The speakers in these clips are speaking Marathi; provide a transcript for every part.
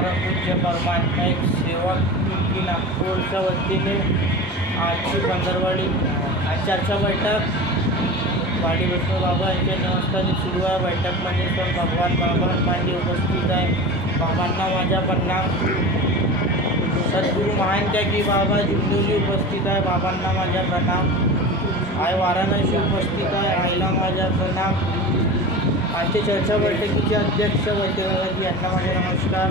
परमपूज्य परमात्मा एक सेवक की नागपूरच्या वतीने आजची पंधरवाडी चर्चा बैठक वाडी विष्णू बाबा यांच्या निवासस्थानी सुरू आहे। बैठकमध्ये पण भगवान बाबा माझे उपस्थित आहे। बाबांना माझा प्रणाम। सद्गुरू महान त्यागी बाबा जिंदूजी उपस्थित आहे। बाबांना माझा प्रणाम। आई वाराणसी उपस्थित आहे। आईला माझा प्रणाम। आजच्या चर्चा बैठकीचे अध्यक्ष वैद्यराजी यांना माझे नमस्कार।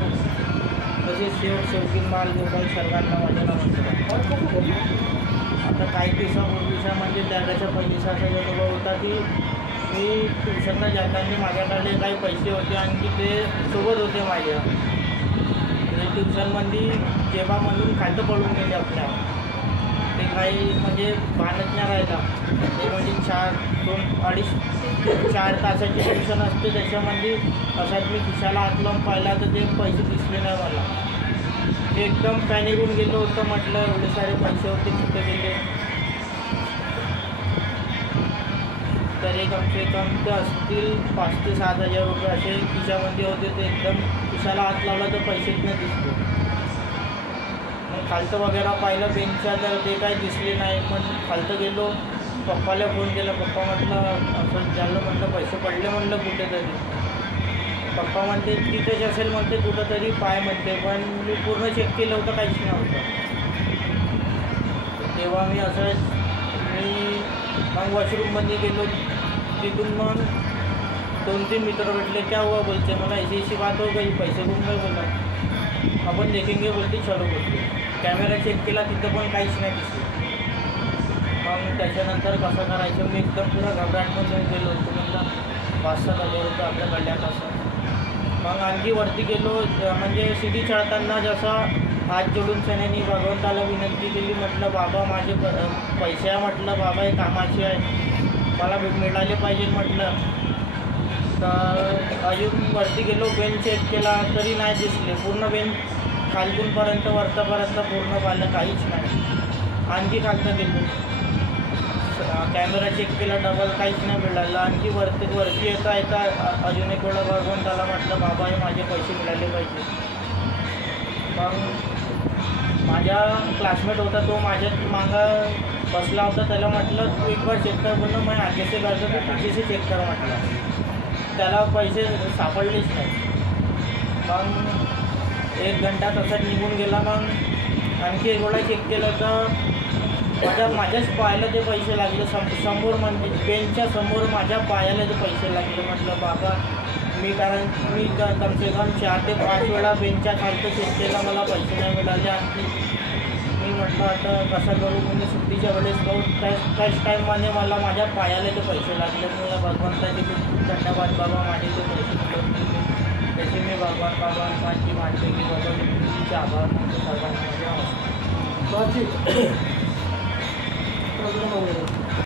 तसेच सेवक सेवकीन बाल गोपाल सर्वांना माझे नमस्कार। आता काही दिवसापूर्वीचा म्हणजे त्यागाच्या पहिलीचा असा अनुभव होता की मी ट्युशनला जाताना माझ्याकडे काही पैसे होते आणि ते सोबत होते माझ्या ट्युशनमध्ये जेव्हा म्हणून खातं पडून गेले आपल्या ते काही म्हणजे भानच नाही राहिला। ते म्हणजे 4 तासाची ट्युशन असते त्याच्यामध्ये असाच मी खिशाला हात लावून पाहिला तर ते पैसे दिसले नाही मला। ते एकदम पॅनिक होऊन गेलो होतं। म्हटलं एवढे सारे पैसे होते कुठे गेले। तरी कम से कम तर असतील 5,000 ते 7,000 रुपये असे खिशामध्ये होते। ते एकदम खिशाला हात लावला तर पैसेच नाही दिसले। मग खालतं वगैरे पाहिलं बेंचच्या तर ते काही दिसले नाही। पण खालतं गेलो पप्पाला फोन केला। पप्पा म्हटलं असं झालं। म्हटलं पैसे पडले म्हटलं कुठेतरी। पप्पा म्हणते तिथेच असेल म्हणते कुठंतरी पाय म्हणते। पण मी पूर्ण चेक केलं होतं काहीच नव्हतं। तेव्हा मी मग वॉशरूममध्ये गेलो। तिथून मग 2-3 मित्र भेटले। क्या हुआ बोलते मला ऐसी बात हो गई पैसे गुम गए बोला। आपण देखेंगे बोलते चलो बोलते। कॅमेरा चेक केला तिथं पण काहीच नाही दिसलं। मग त्याच्यानंतर कसं करायचं मी एकदम पुरा घबराटमध्ये गेलो होतो। म्हटलं 5-7 हजार रुपये आपल्या गड्यात असं। मग आणखी वरती गेलो म्हणजे सीडी चढताना जसा हात जोडून सन्यानी भगवंताला विनंती केली। म्हटलं बाबा माझे पैसे आहे म्हटलं बाबा हे कामाचे आहे मला मिळाले पाहिजे म्हटलं। तर अजून वरती गेलो बेंच चेक केला तरी नाही दिसले। पूर्ण बेंच खालतूनपर्यंत वरतापर्यंत पूर्ण पाहिलं काहीच नाही। आणखी खालतं गेलो कॅमेरा चेक केला डबल काहीच नाही मिळालं। आणखी वरती येता अजून एक वेळा भगवंताला म्हटलं बाबा हे माझे पैसे मिळाले पाहिजे। मग माझा क्लासमेट होता तो माझ्या मागं बसला होता। त्याला म्हटलं तू एक बार चेक कर बोलणं मैं आगे से करतो तू पीछे से चेक कर म्हटलं। त्याला पैसे सापडलेच नाही। मग 1 घंटा तसाच निघून गेला। मग आणखी एक वेळा चेक केलं तर माझ्याच पायाला ते पैसे लागले। समोर म्हणजे बेंचच्या समोर माझ्या पायाला ते पैसे लागले। म्हटलं बाबा मी कम से कम 4 ते 5 वेळा बेंचच्या खालतं चेक केला मला पैसे नाही मिळाले। आणखी मी म्हटलं आता कसं करू म्हणजे सुट्टीच्या वेळेस बहुत फर्स्ट टाईममध्ये मला माझ्या पायाला ते पैसे लागले। मला भगवंताचे खूप धन्यवाद बाबा माझे ते पैसे मिळवून दिले। त्याचे मी भगवान बाबांची मानते की बाबा तुमचे आभार मानतो सर्वांना माझ्या